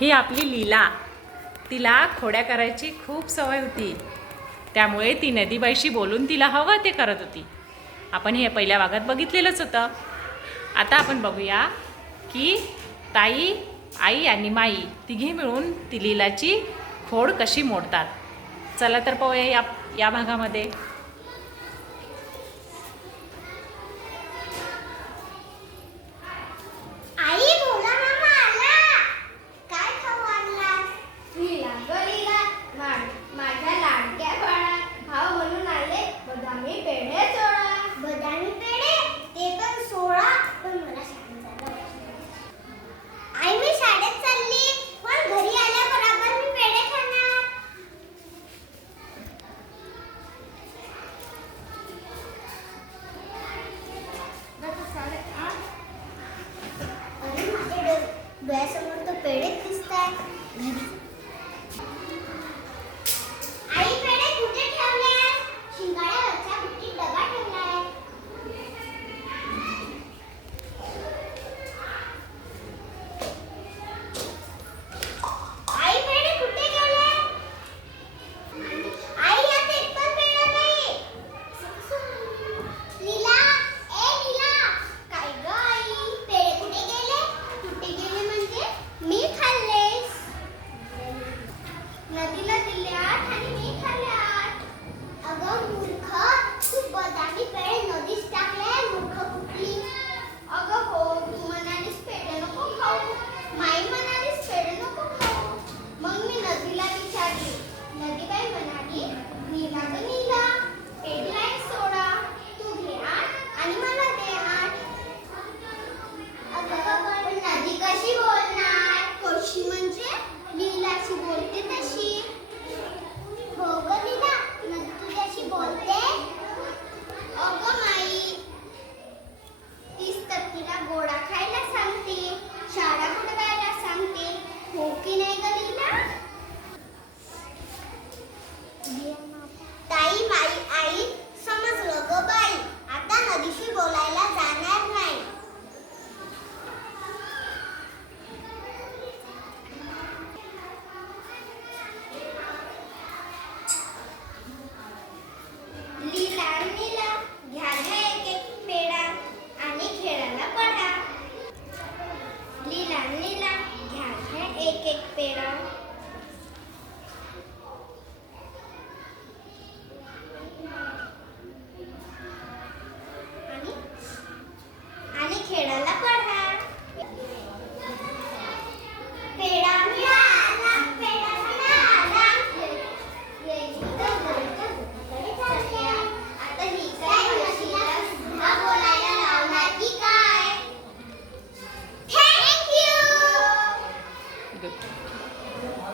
ही आपली लीला, तिला खोड्या करायची खूप सवय होती. त्यामुळे ती नदीबाईशी बोलून तिला हवं ते करत होती. आपण हे पहिल्या भागात बघितलेलंच होतं. आता आपण बघूया की ताई, आई आणि माई तिघी मिळून ती लीलाची खोड कशी मोडतात. चला तर पाहूया या भागामध्ये. डोळ्यासमोर तर पेढेच दिसताय. आई पेढे कुठे ठेवले? शिंगाड्यावरच्या बुट्टीत डबा ठेवलाय. आई पेढे कुठे गेले? आई यात एक पण पेढा नाही. लीला, ए लीला, काय ग आई? पेढे कुठे गेले? कुठे गेले म्हणजे मी खाल्लेस. नदीला दिल्यात आणि मी खाल्ल्यात. अगं मूर्ख, तू बदामी पेढे नदीत टाकले. मूर्ख कुठली? अगं हो, तू म्हणालीस पेढे नको खाऊ, माई म्हणालीस पेढे नको खाऊ. मग मी नदीला विचारली. नदीबाई म्हणाली, नीला ग नीला, पेढे आहे सोडा, तू घे आण आणि मला दे आण. अगं पण नदी कशी बोलणार? कशी म्हणजे? लीलाची बोलते तशी. हो ग लीला, नदी तुझ्याशी बोलते. अगं माई, तीच तर तिला गोडा खायला सांगते, शाळा बुडवायला सांगते. हो की नाही ग लीला? ताई, माई, आई, समजलं ग बाई. आता नदीशी बोलायला जाणार नाही. लीला, नीला, घ्या एक एक पेढा आणि खेळायला पडा. लीला, नीला, घ्या एक एक पेढा